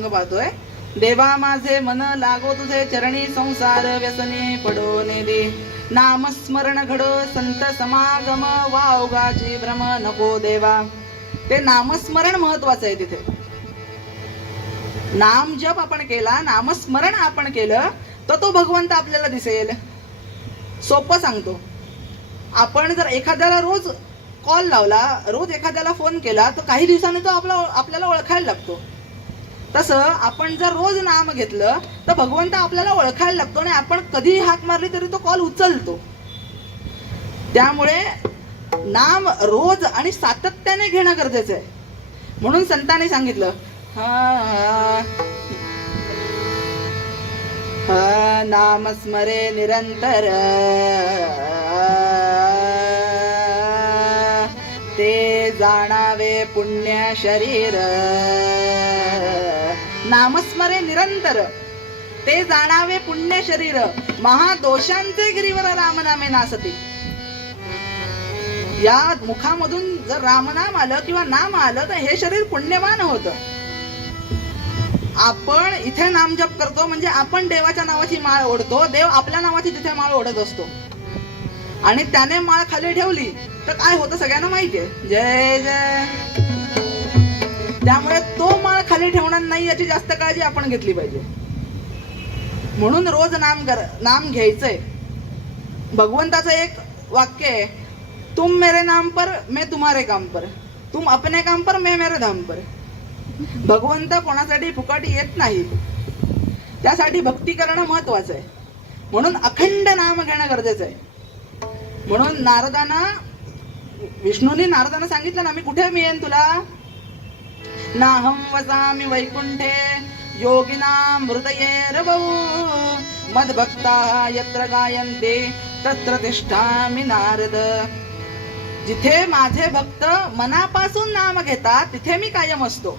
पाहतोय. देवा माझे मन लागो तुझे चरणी, संसार व्यसनी पडोने दे. नामस्मरण घडो संत समागम, वावगाची भ्रम नको देवा. ते नामस्मरण महत्वाचं आहे. तिथे नाम जप आपण केला, नामस्मरण आपण केलं तर तो भगवंत आपल्याला दिसेल. सोपं सांगतो. आपण जर एखाद्याला रोज कॉल लावला, रोज एखाद्याला फोन केला, तर काही दिवसांनी तो आपल्याला ओळखायला लागतो. तसं आपण जर रोज नाम घेतलं तर भगवंत आपल्याला ओळखायला लागतो आणि आपण कधीही हाक मारली तरी तो कॉल उचलतो. त्यामुळे नाम रोज आणि सातत्याने घेणं गरजेचं आहे. म्हणून संतांनी सांगितलं, नाम स्मरे निरंतर, ते जाणावे पुण्य शरीर. नामस्मरे निरंतर, ते जाणावे पुण्य शरीर. महादोषांचे गिरीवर रामनामे नासते. या मुखामधून जर रामनाम आलं किंवा नाम आलं तर हे शरीर पुण्यवान होतं. आपण इथे नामजप करतो म्हणजे आपण देवाच्या नावाची माळ ओढतो. देव आपल्या नावाची तिथे माळ ओढत असतो आणि त्याने माळ खाली ठेवली तर काय होतं सगळ्यांना माहितीये. जय जय. त्यामुळे तो माळ खाली ठेवणार नाही याची जास्त काळजी आपण घेतली पाहिजे. म्हणून रोज नाम घ्यायचंय. भगवंताचं एक वाक्य आहे, तुम मेरे नाम पर मैं तुम्हारे काम पर, तुम अपने काम पर मैं मेरे धाम पर. भगवंत कोणासाठी फुकट येत नाही. त्यासाठी भक्ती करणं महत्वाचं आहे. म्हणून अखंड नाम घेणं गरजेचं आहे. म्हणून विष्णूने नारदांना सांगितलं ना, मी कुठे मिळेन तुला. नाहं वसामि वैकुंठे योगिनां हृदये रवौ, मद्भक्ता यत्र गायन्ते तत्र तिष्ठामि नारद. जिथे माझे भक्त मनापासून नाम घेतात तिथे मी कायम असतो.